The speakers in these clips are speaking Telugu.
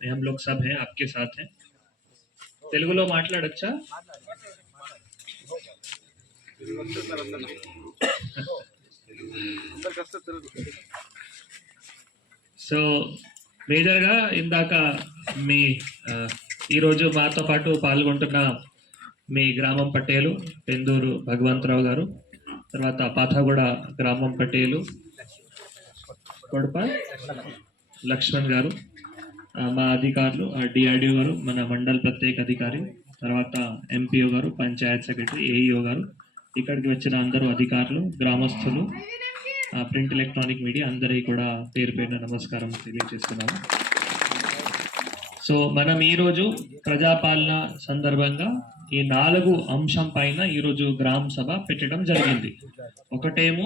हम लोग सब हैं आपके साथ हैं తెలుగులో మాట్లాడొచ్చా సో మేజర్గా ఇందాక మీ ఆ, ఈరోజు మాతో పాటు పాల్గొంటున్న మీ గ్రామం పటేలు పెందూరు భగవంతరావు గారు తర్వాత పాథాగూడ గ్రామం పటేలు కొడప లక్ష్మణ్ గారు ఆ, మా అధికారులు డిఆర్డిఓ గారు మన మండల్ ప్రత్యేక అధికారి తర్వాత ఎంపీఓ గారు పంచాయత్ సెక్రటరీ ఏఈఓ గారు ఇక్కడికి వచ్చిన అందరూ అధికారులు గ్రామస్తులు ఆ, ప్రింట్ ఎలక్ట్రానిక్ మీడియా అందరికీ కూడా పేరు పేరున నమస్కారం తెలియజేస్తున్నాను సో మనం ఈరోజు ప్రజాపాలన సందర్భంగా ఈ నాలుగు అంశం పైన ఈరోజు గ్రామ సభ పెట్టడం జరిగింది. ఒకటేమో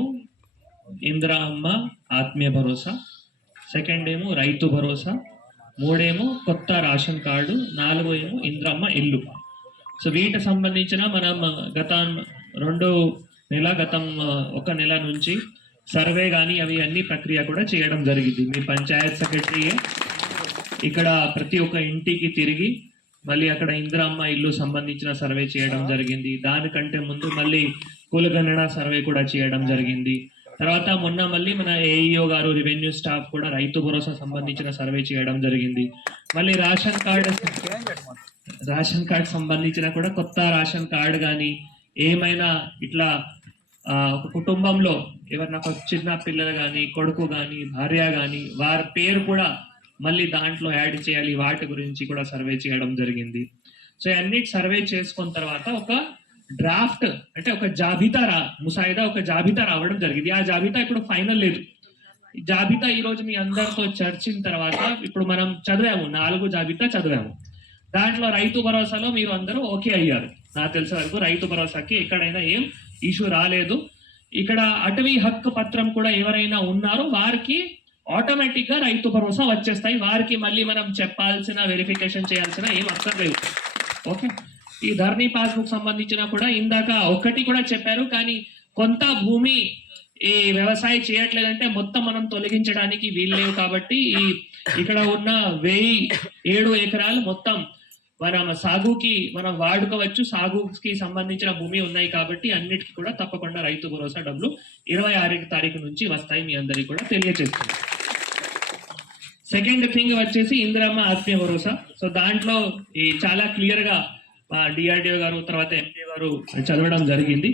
ఇందిరా అమ్మ ఆత్మీయ భరోసా సెకండ్ ఏమో రైతు భరోసా మూడేమో కొత్త రేషన్ కార్డు నాలుగు ఏమో ఇంద్రమ్మ ఇల్లు. సో వీటికి సంబంధించిన మనం గత రెండు నెల గతం ఒక నెల నుంచి సర్వే కానీ అవి అన్ని ప్రక్రియ కూడా చేయడం జరిగింది. మీ పంచాయత్ సెక్రటరీయే ఇక్కడ ప్రతి ఒక్క ఇంటికి తిరిగి మళ్ళీ అక్కడ ఇందిరమ్మ ఇల్లు సంబంధించిన సర్వే చేయడం జరిగింది. దానికంటే ముందు మళ్ళీ కులగణన సర్వే కూడా చేయడం జరిగింది. తర్వాత మొన్న మళ్ళీ మన ఏఈఓ గారు రెవెన్యూ స్టాఫ్ కూడా రైతు భరోసా సంబంధించిన సర్వే చేయడం జరిగింది. మళ్ళీ రేషన్ కార్డు రేషన్ కార్డ్ సంబంధించిన కూడా కొత్త రేషన్ కార్డు కానీ ఏమైనా ఇట్లా ఒక కుటుంబంలో ఎవరైనా ఒక చిన్న పిల్లలు కానీ కొడుకు కానీ భార్య కానీ వారి పేరు కూడా మళ్ళీ దాంట్లో యాడ్ చేయాలి. వాటి గురించి కూడా సర్వే చేయడం జరిగింది. సో అన్నిటి సర్వే చేసుకున్న తర్వాత ఒక డ్రాఫ్ట్ అంటే ఒక జాబితా రా ముసాయిదా ఒక జాబితా రావడం జరిగింది. ఆ జాబితా ఇప్పుడు ఫైనల్ లేదు. జాబితా ఈ రోజు మీ అందరితో చర్చిన తర్వాత ఇప్పుడు మనం చదివాము నాలుగు జాబితా చదివాము. దాంట్లో రైతు భరోసాలో మీరు అందరూ ఓకే అయ్యారు. నాకు తెలిసే వరకు రైతు భరోసాకి ఎక్కడైనా ఏం ఇష్యూ రాలేదు. ఇక్కడ అటవీ హక్కు పత్రం కూడా ఎవరైనా ఉన్నారో వారికి ఆటోమేటిక్గా రైతు భరోసా వచ్చేస్తాయి. వారికి మళ్ళీ మనం చెప్పాల్సిన వెరిఫికేషన్ చేయాల్సిన ఏం అక్కర్లేదు ఓకే? ఈ ధర్నీ పాస్బుక్ సంబంధించిన కూడా ఇందాక ఒకటి కూడా చెప్పారు కానీ కొంత భూమి ఈ వ్యవసాయం చేయట్లేదంటే మొత్తం మనం తొలగించడానికి వీల్లేవు కాబట్టి ఈ ఇక్కడ ఉన్న వెయ్యి ఏడు ఎకరాలు మొత్తం మనం సాగుకి మనం వాడుకోవచ్చు. సాగుకి సంబంధించిన భూమి ఉన్నాయి కాబట్టి అన్నిటికీ కూడా తప్పకుండా రైతు భరోసా డబ్బులు ఇరవై ఆరు తారీఖు నుంచి వస్తాయి మీ అందరికీ కూడా తెలియజేస్తుంది సెకండ్ థింగ్ వచ్చేసి ఇందిరమ్మ ఆత్మీయ భరోసా. సో దాంట్లో ఈ చాలా క్లియర్గా డిఆర్డిఓ గారు తర్వాత ఎంపీ గారు చదవడం జరిగింది.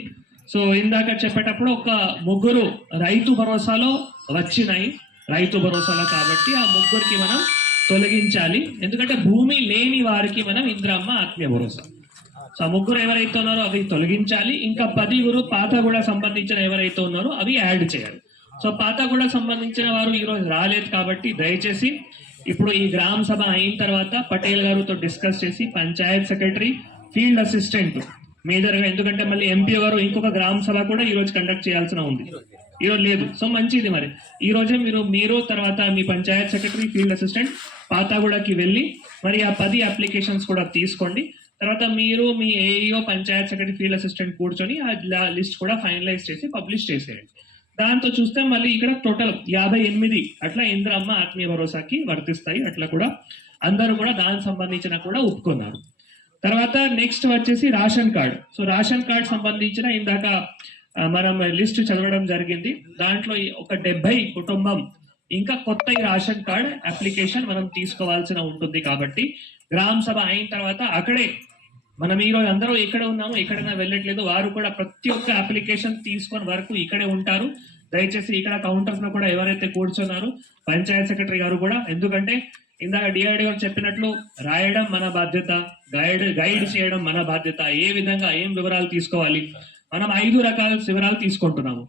సో ఇందాక చెప్పేటప్పుడు ఒక ముగ్గురు రైతు భరోసాలో వచ్చినాయి. రైతు భరోసాలో కాబట్టి ఆ ముగ్గురికి మనం తొలగించాలి. ఎందుకంటే భూమి లేని వారికి మనం ఇంద్రమ్మ ఆత్మీయ భరోసా. సో ఆ ముగ్గురు ఎవరైతే ఉన్నారో అవి తొలగించాలి. ఇంకా పదిగురు పాతగూడ సంబంధించిన ఎవరైతే ఉన్నారో అవి యాడ్ చేయాలి. సో పాతగూడ సంబంధించిన వారు ఈరోజు రాలేదు కాబట్టి దయచేసి ఇప్పుడు ఈ గ్రామ సభ అయిన తర్వాత పటేల్ గారితో డిస్కస్ చేసి పంచాయత్ సెక్రటరీ ఫీల్డ్ అసిస్టెంట్ మేజర్గా ఎందుకంటే మళ్ళీ ఎంపీ గారు ఇంకొక గ్రామ సభ కూడా ఈ రోజు కండక్ట్ చేయాల్సిన ఉంది. ఈ రోజు లేదు. సో మంచిది మరి. ఈ రోజే మీరు మీరు తర్వాత మీ పంచాయత్ సెక్రటరీ ఫీల్డ్ అసిస్టెంట్ పాతాగూడకి వెళ్ళి మరి ఆ పది అప్లికేషన్స్ కూడా తీసుకోండి. తర్వాత మీరు మీ AEO panchayat secretary field assistant కూర్చొని ఆ లిస్ట్ కూడా ఫైనలైజ్ చేసి పబ్లిష్ చేసేయండి. దాంతో చూస్తే మళ్ళీ ఇక్కడ టోటల్ యాభై ఎనిమిది. అట్లా ఇంద్రమ్మ ఆత్మీయ భరోసాకి వర్తిస్తాయి. అట్లా కూడా అందరూ కూడా దానికి సంబంధించిన కూడా ఒప్పుకున్నారు. తర్వాత నెక్స్ట్ వచ్చేసి ration card. So ration card సంబంధించిన ఇందాక మనం లిస్ట్ చదవడం జరిగింది. దాంట్లో ఒక డెబ్బై కుటుంబం ఇంకా కొత్త ఈ రేషన్ కార్డ్ అప్లికేషన్ మనం తీసుకోవాల్సిన ఉంటుంది కాబట్టి గ్రామ సభ అయిన తర్వాత అక్కడే మనం ఈ రోజు అందరూ ఎక్కడ ఉన్నామో ఎక్కడైనా వెళ్ళట్లేదు. వారు కూడా ప్రతి ఒక్క అప్లికేషన్ తీసుకొని వరకు ఇక్కడే ఉంటారు. దయచేసి ఇక్కడ కౌంటర్స్లో కూడా ఎవరైతే కూర్చున్నారో పంచాయత్ సెక్రటరీ గారు కూడా ఎందుకంటే ఇందాక డిఆర్డి గారు చెప్పినట్లు రాయడం మన బాధ్యత గైడ్ గైడ్ చేయడం మన బాధ్యత. ఏ విధంగా ఏం వివరాలు తీసుకోవాలి? మనం ఐదు రకాల వివరాలు తీసుకుంటున్నాము.